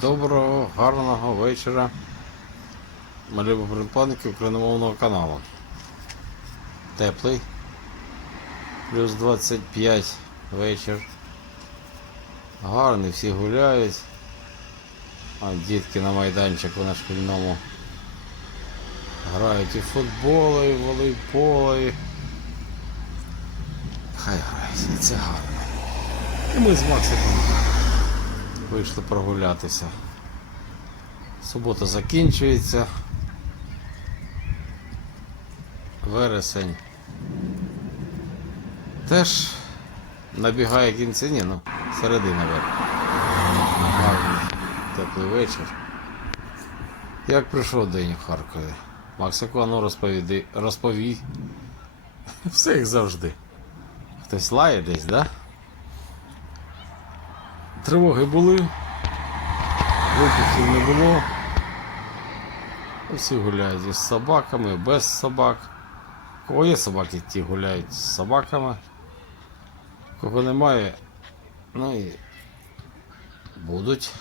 Доброго, гарного вечора. Малюбо припадники україномовного каналу. Теплий. Плюс 25 вечір. Гарний, всі гуляють. А дітки на майданчику на шкільному грають і в футбол, і в волейбол, і... Хай грають, і це гарно. І ми з Максиком вийшли прогулятися. Субота закінчується. Вересень. Теж набігає кінці, ні, ну, середина вересня. Теплий вечір. Як пройшов день у Харкові? Максику, а ну розповіди, розповій. Все як завжди. Хтось лає десь, да? Тривоги були, вибухів не було. Всі гуляють із собаками, без собак. Кого є собаки, ті гуляють з собаками. Кого немає, ну і будуть.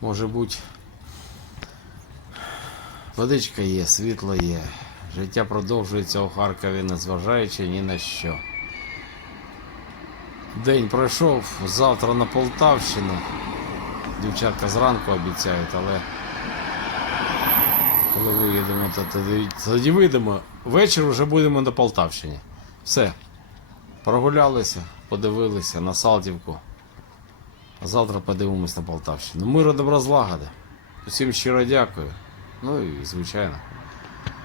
Може бути. Водичка є, світло є. Життя продовжується у Харкові, незважаючи ні на що. День пройшов, завтра на Полтавщину. Дівчатка зранку обіцяють, але коли виїдемо, то тоді, тоді вийдемо. Вечір вже будемо на Полтавщині. Все. Прогулялися, подивилися на Салтівку. А завтра подивимось на Полтавщину. Миру добра злагоди. Усім щиро дякую. Ну і звичайно,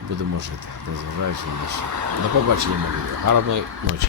будемо жити, незважаючи на що. До побачення, мої. Гарної ночі.